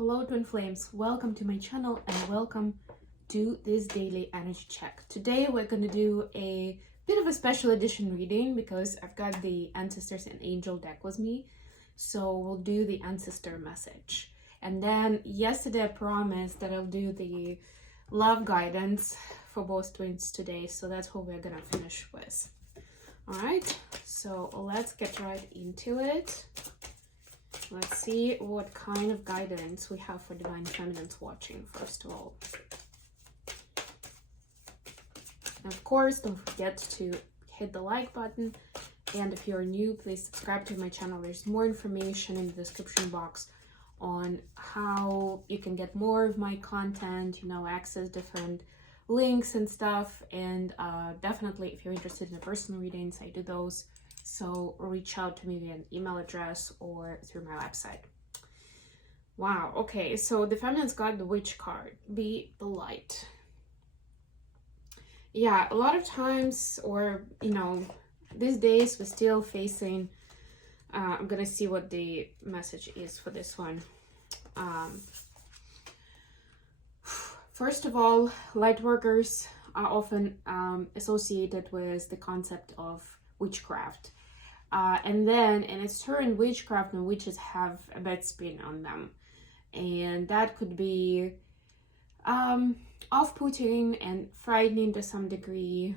Hello twin flames, welcome to my channel and welcome to this daily energy check. Today we're going to do a bit of a special edition reading because I've got the ancestors and angel deck with me. So we'll do the ancestor message. And then yesterday I promised that I'll do the love guidance for both twins today. So that's what we're going to finish with. Alright, so let's get right into it. Let's see what kind of guidance we have for Divine Feminines watching, first of all. And of course, don't forget to hit the like button. And if you're new, please subscribe to my channel. There's more information in the description box on how you can get more of my content, access different links and stuff. And definitely, if you're interested in personal readings, I do those. So reach out to me via an email address or through my website. Wow, okay, so the Feminines got the Witch card, be the light. Yeah, a lot of times, or these days we're still facing, I'm gonna see what the message is for this one. First of all, light workers are often associated with the concept of witchcraft. And then in its turn, witchcraft and witches have a bad spin on them. And that could be off-putting and frightening to some degree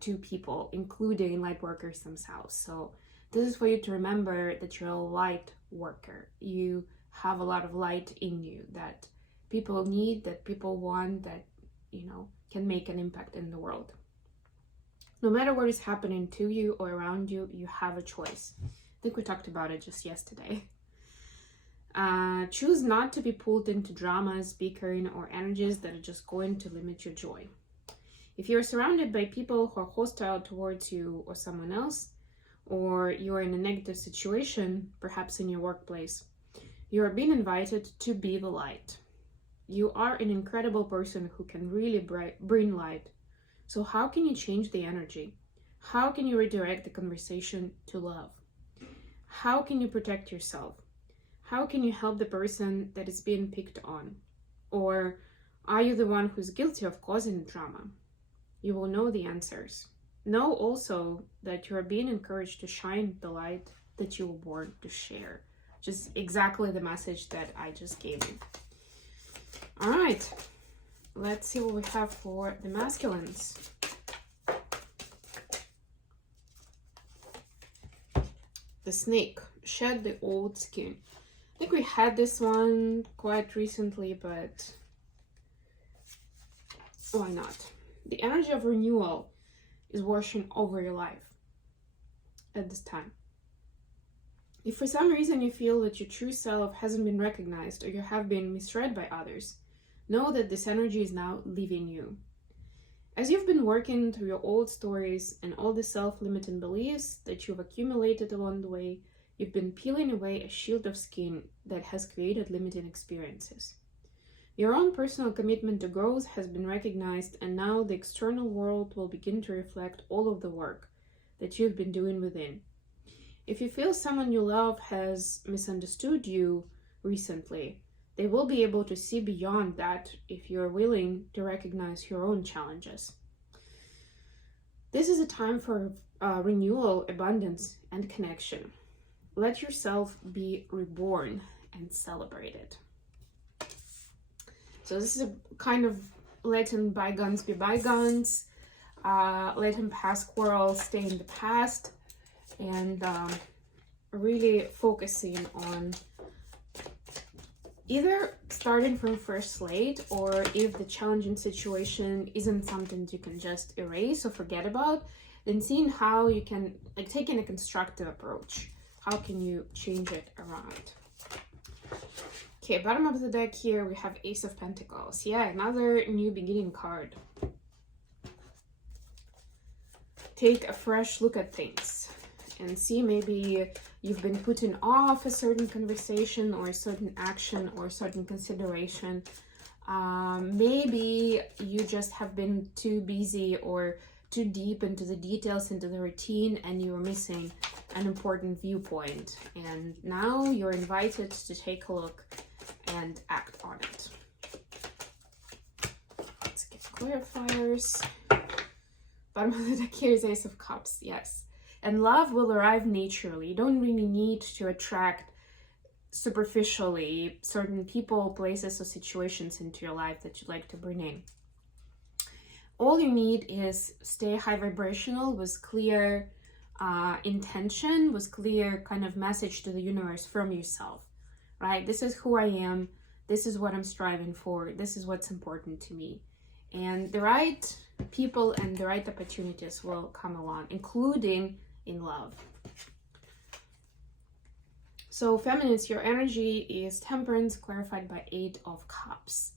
to people, including light workers themselves. So this is for you to remember that you're a light worker. You have a lot of light in you that people need, that people want, that, can make an impact in the world. No matter what is happening to you or around you, you have a choice. I think we talked about it just yesterday. Choose not to be pulled into dramas, bickering, or energies that are just going to limit your joy. If you're surrounded by people who are hostile towards you or someone else, or you are in a negative situation, perhaps in your workplace, you are being invited to be the light. You are an incredible person who can really bring light. So how can you change the energy? How can you redirect the conversation to love? How can you protect yourself? How can you help the person that is being picked on? Or are you the one who's guilty of causing drama? You will know the answers. Know also that you are being encouraged to shine the light that you were born to share. Just exactly the message that I just gave you. All right. Let's see what we have for the masculines. The snake, shed the old skin. I think we had this one quite recently, but why not? The energy of renewal is washing over your life at this time. If for some reason you feel that your true self hasn't been recognized or you have been misread by others, know that this energy is now leaving you. As you've been working through your old stories and all the self-limiting beliefs that you've accumulated along the way, you've been peeling away a shield of skin that has created limiting experiences. Your own personal commitment to growth has been recognized, and now the external world will begin to reflect all of the work that you've been doing within. If you feel someone you love has misunderstood you recently, they will be able to see beyond that if you're willing to recognize your own challenges. This is a time for renewal, abundance, and connection. Let yourself be reborn and celebrated. So this is a kind of letting bygones be bygones, letting past quarrels stay in the past, and really focusing on either starting from fresh slate, or if the challenging situation isn't something you can just erase or forget about, then seeing how you can, taking a constructive approach. How can you change it around? Okay, bottom of the deck here, we have Ace of Pentacles. Yeah, another new beginning card. Take a fresh look at things and see, maybe you've been putting off a certain conversation or a certain action or a certain consideration. Maybe you just have been too busy or too deep into the details, into the routine, and you're missing an important viewpoint. And now you're invited to take a look and act on it. Let's get clarifiers. Bottom of the deck here is Ace of Cups, yes. And love will arrive naturally. You don't really need to attract superficially certain people, places, or situations into your life that you'd like to bring in. All you need is stay high vibrational with clear intention, with clear kind of message to the universe from yourself, right? This is who I am. This is what I'm striving for. This is what's important to me. And the right people and the right opportunities will come along, including in love. So feminines, your energy is Temperance, clarified by 8 of Cups.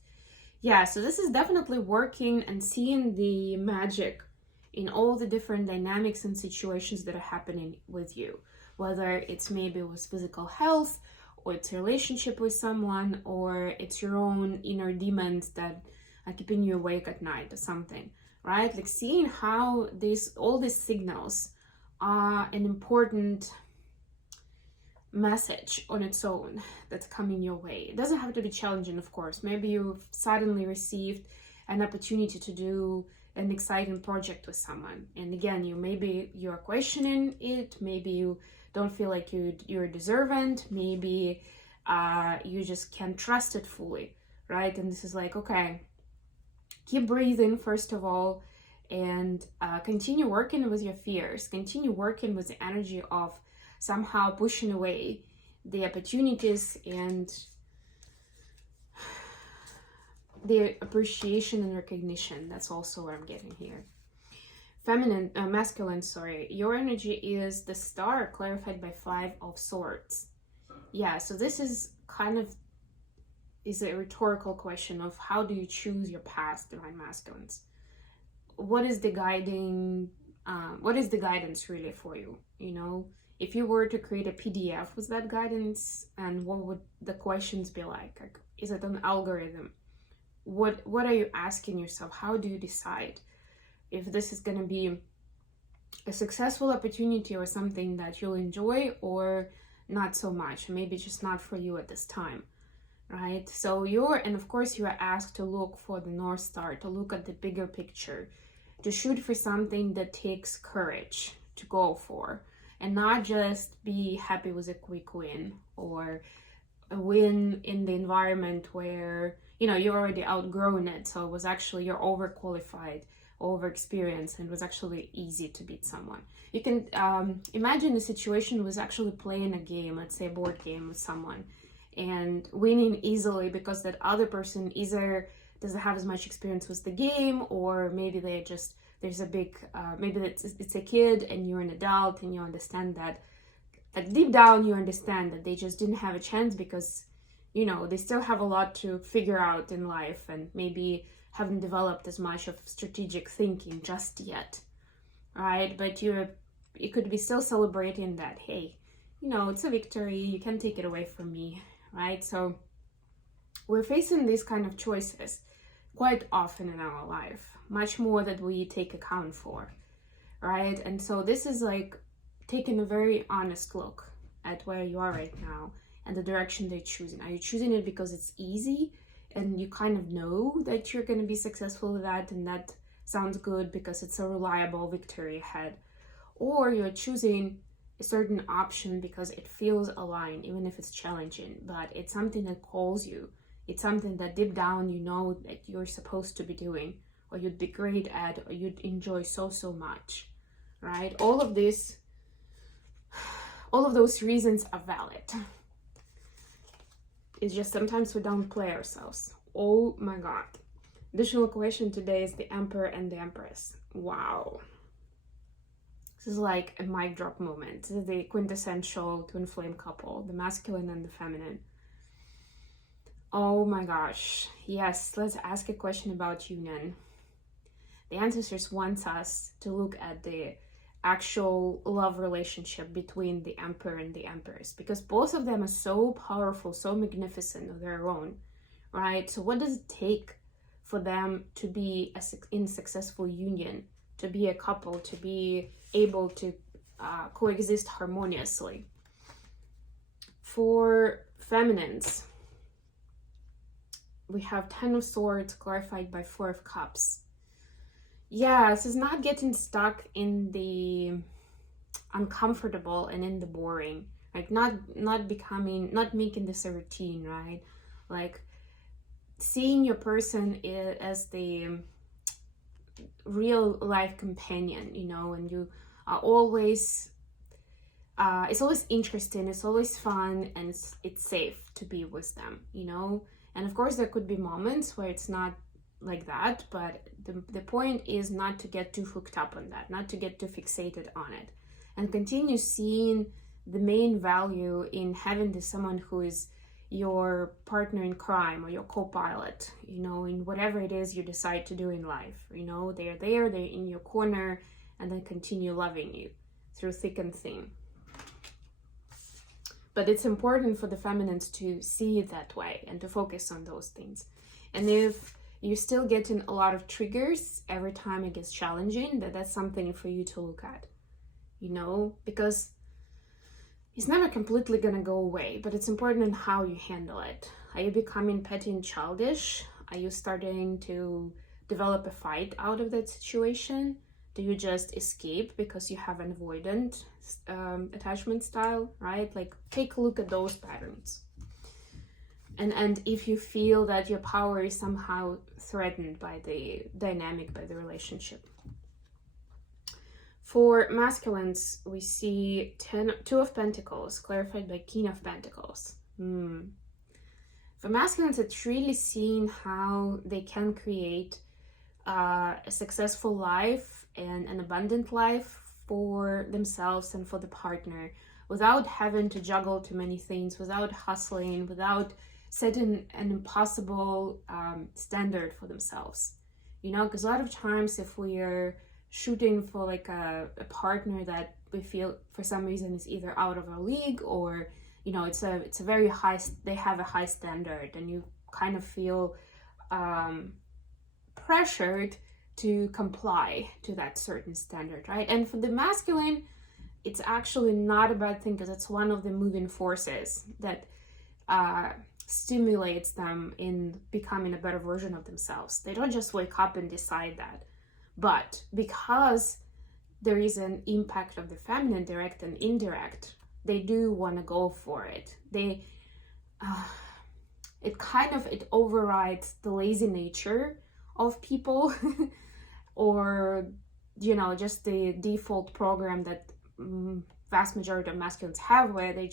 Yeah, so this is definitely working and seeing the magic in all the different dynamics and situations that are happening with you, whether it's maybe with physical health, or it's a relationship with someone, or it's your own inner demons that are keeping you awake at night or something, right? Like seeing how all these signals are an important message on its own that's coming your way. It doesn't have to be challenging, of course. Maybe you've suddenly received an opportunity to do an exciting project with someone, and again, you're questioning it. Maybe you don't feel like you're deserving. Maybe you just can't trust it fully, right? And this is like, okay, keep breathing first of all, and continue working with your fears. Continue working with the energy of somehow pushing away the opportunities and the appreciation and recognition. That's also what I'm getting here. Masculine, your energy is the Star, clarified by 5 of Swords. Yeah, so this is a rhetorical question of how do you choose your path, Divine Masculines? What is the guidance really for you? You know, if you were to create a PDF with that guidance, and what would the questions be like? Is it an algorithm? What are you asking yourself? How do you decide if this is going to be a successful opportunity or something that you'll enjoy, or not so much, maybe just not for you at this time, right? So and of course you are asked to look for the North Star, to look at the bigger picture, to shoot for something that takes courage to go for, and not just be happy with a quick win, or a win in the environment where, you know, you're already outgrown it. So it was actually, you're overqualified, over-experienced, and it was actually easy to beat someone. You can imagine the situation was actually playing a game, let's say a board game with someone, and winning easily because that other person either doesn't have as much experience with the game, or maybe there's a big, maybe it's a kid and you're an adult, and you understand that deep down you understand that they just didn't have a chance because, you know, they still have a lot to figure out in life, and maybe haven't developed as much of strategic thinking just yet, right? But you could be still celebrating that, hey, you know, it's a victory, you can't take it away from me, right? So we're facing these kind of choices quite often in our life, much more than we take account for, right? And so this is like taking a very honest look at where you are right now and the direction they're choosing. Are you choosing it because it's easy and you kind of know that you're going to be successful with that, and that sounds good because it's a reliable victory ahead? Or you're choosing a certain option because it feels aligned, even if it's challenging, but it's something that calls you. It's something that deep down you know that you're supposed to be doing, or you'd be great at, or you'd enjoy so much, right? All of those reasons are valid. It's just sometimes we don't play ourselves. Oh my god. Additional question today is the Emperor and the Empress. Wow. This is like a mic drop moment. This is the quintessential twin flame couple, the masculine and the feminine. Oh my gosh. Yes, let's ask a question about union. The ancestors want us to look at the actual love relationship between the Emperor and the Empress, because both of them are so powerful, so magnificent of their own, right? So what does it take for them to be in successful union, to be a couple, to be able to coexist harmoniously? For feminines, we have Ten of Swords clarified by Four of Cups. Yeah, this is not getting stuck in the uncomfortable and in the boring. Like not making this a routine, right? Like seeing your person as the real life companion, you know, and you are always it's always interesting, it's always fun, and it's safe to be with them, you know. And of course there could be moments where it's not like that, but the point is not to get too hooked up on that, not to get too fixated on it, and continue seeing the main value in having this someone who is your partner in crime or your co-pilot, you know, in whatever it is you decide to do in life. You know, they're there, they're in your corner, and they continue loving you through thick and thin. But it's important for the feminines to see it that way and to focus on those things. And if you're still getting a lot of triggers every time it gets challenging, that's something for you to look at, you know, because it's never completely gonna go away, but it's important in how you handle it. Are you becoming petty and childish? Are you starting to develop a fight out of that situation? Do you just escape because you have an avoidant attachment style, right? Like, take a look at those patterns. And if you feel that your power is somehow threatened by the dynamic, by the relationship. For masculines, we see Two of Pentacles, clarified by King of Pentacles. For masculines, it's really seeing how they can create a successful life and an abundant life for themselves and for the partner without having to juggle too many things, without hustling, without setting an impossible standard for themselves. You know, because a lot of times if we are shooting for like a partner that we feel for some reason is either out of our league, or you know, it's a very high, they have a high standard, and you kind of feel pressured to comply to that certain standard, right? And for the masculine, it's actually not a bad thing, because it's one of the moving forces that stimulates them in becoming a better version of themselves. They don't just wake up and decide that. But because there is an impact of the feminine, direct and indirect, they do want to go for it. They, it overrides the lazy nature of people, or, you know, just the default program that vast majority of masculines have, where they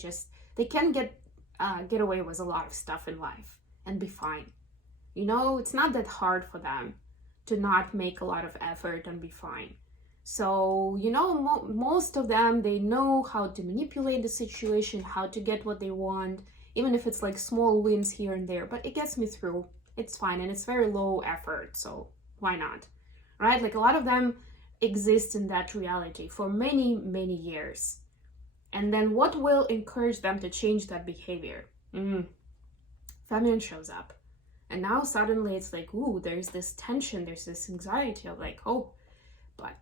can get away with a lot of stuff in life and be fine. You know, it's not that hard for them to not make a lot of effort and be fine. So, you know, most of them, they know how to manipulate the situation, how to get what they want, even if it's like small wins here and there, but it gets me through. It's fine, and it's very low effort, so why not, right? Like, a lot of them exist in that reality for many, many years. And then what will encourage them to change that behavior? Feminine shows up. And now suddenly it's like, ooh, there's this tension, there's this anxiety of like, oh, but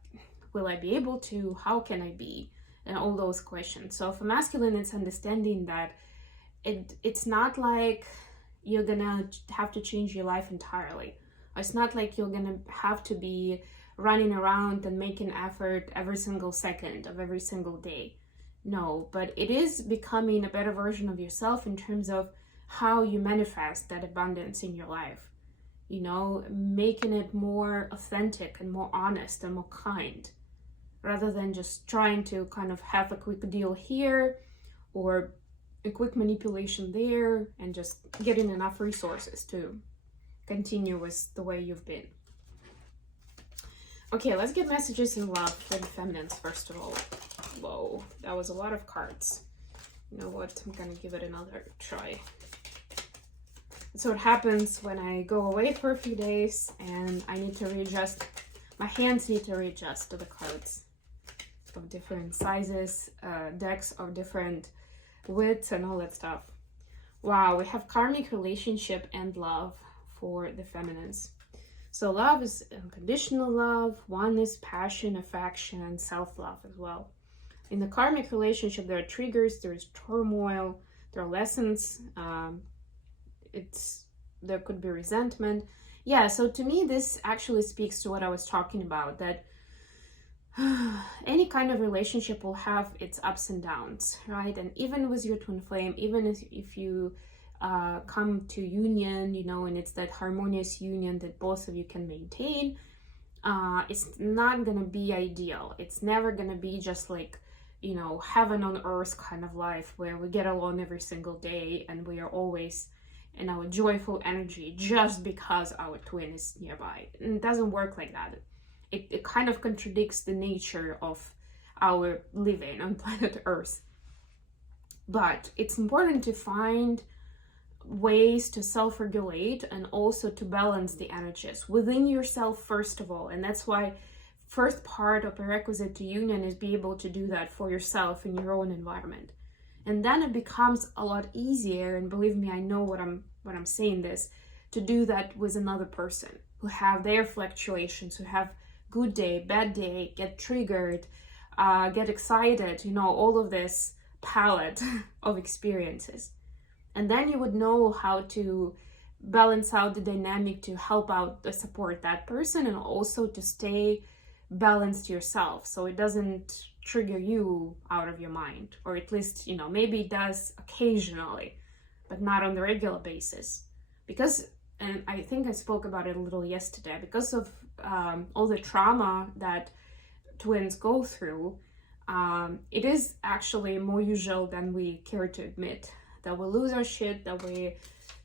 will I be able to? How can I be? And all those questions. So for masculine, it's understanding that it's not like you're gonna have to change your life entirely. It's not like you're gonna have to be running around and making effort every single second of every single day. No, but it is becoming a better version of yourself in terms of how you manifest that abundance in your life, you know, making it more authentic and more honest and more kind, rather than just trying to kind of have a quick deal here or a quick manipulation there, and just getting enough resources to continue with the way you've been. Okay, let's get messages in love for the feminines first of all. Whoa, that was a lot of cards. You know what, I'm gonna give it another try. So what happens when I go away for a few days and I need to readjust, my hands need to readjust to the cards of different sizes, decks of different widths and all that stuff. Wow, we have karmic relationship and love for the feminines. So love is unconditional love, oneness, passion, affection, and self-love as well. In the karmic relationship, there are triggers, there is turmoil, there are lessons. It's there could be resentment. Yeah, so to me, this actually speaks to what I was talking about, that any kind of relationship will have its ups and downs, right? And even with your twin flame, even if you come to union, you know, and it's that harmonious union that both of you can maintain, it's not gonna be ideal. It's never gonna be just like, you know, heaven on earth kind of life where we get along every single day and we are always in our joyful energy just because our twin is nearby. And it doesn't work like that. It kind of contradicts the nature of our living on planet Earth. But it's important to find ways to self-regulate and also to balance the energies within yourself first of all. And that's why first part of prerequisite to union is be able to do that for yourself in your own environment. And then it becomes a lot easier, and believe me, I know what I'm saying this, to do that with another person who have their fluctuations, who have good day, bad day, get triggered, get excited, you know, all of this palette of experiences. And then you would know how to balance out the dynamic to help out, to support that person, and also to stay balanced yourself so it doesn't trigger you out of your mind, or at least, you know, maybe it does occasionally, but not on the regular basis. Because, and I think I spoke about it a little yesterday, because of all the trauma that twins go through, it is actually more usual than we care to admit that we lose our shit, that we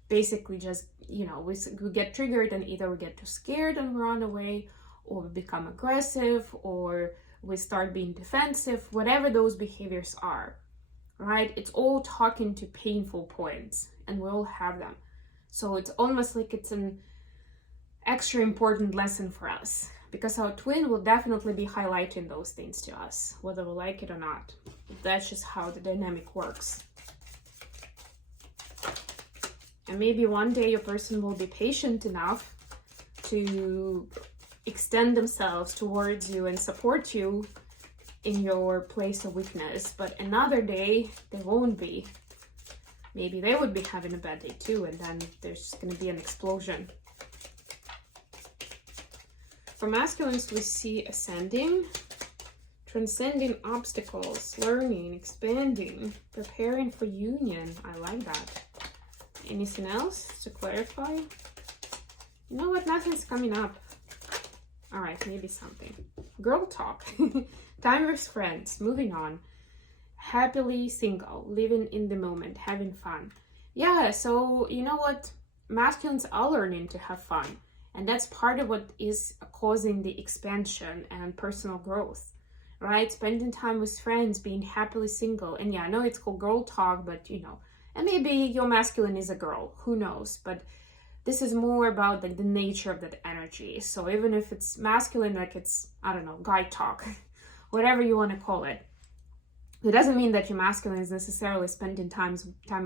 basically just, you know, we get triggered and either we get too scared and run away, or we become aggressive, or we start being defensive, whatever those behaviors are, right? It's all talking to painful points, and we all have them. So it's almost like it's an extra important lesson for us, because our twin will definitely be highlighting those things to us, whether we like it or not. That's just how the dynamic works. And maybe one day your person will be patient enough to extend themselves towards you and support you in your place of weakness, but another day they won't be. Maybe they would be having a bad day too, and then there's going to be an explosion. For masculines, we see ascending, transcending obstacles, learning, expanding, preparing for union. I like that. Anything else to clarify? You know what? Nothing's coming up. All right, maybe something. Girl talk. Time with friends. Moving on. Happily single. Living in the moment. Having fun. Yeah, so you know what? Masculines are learning to have fun. And that's part of what is causing the expansion and personal growth, right? Spending time with friends, being happily single. And yeah, I know it's called girl talk, but you know, and maybe your masculine is a girl, who knows? But this is more about like the nature of that energy. So even if it's masculine, like it's, I don't know, guy talk, whatever you want to call it, it doesn't mean that your masculine is necessarily spending time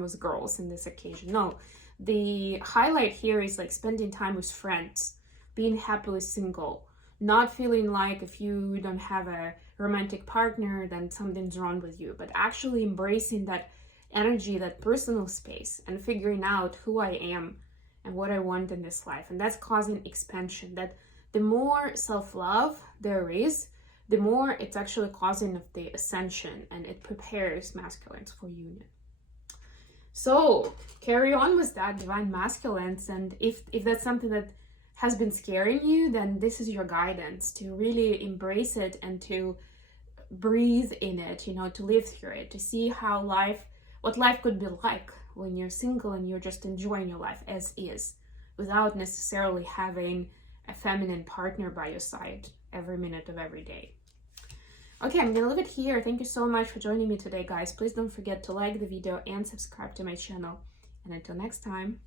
with girls in this occasion. No, the highlight here is like spending time with friends, being happily single, not feeling like if you don't have a romantic partner, then something's wrong with you, but actually embracing that energy, that personal space, and figuring out who I am and what I want in this life. And that's causing expansion, that the more self-love there is, the more it's actually causing of the ascension, and it prepares masculines for union. So carry on with that, divine masculines. And if that's something that has been scaring you, then this is your guidance to really embrace it and to breathe in it, you know, to live through it, to see how what life could be like when you're single and you're just enjoying your life as is, without necessarily having a feminine partner by your side every minute of every day. Okay, I'm gonna leave it here. Thank you so much for joining me today, guys. Please don't forget to like the video and subscribe to my channel. And until next time.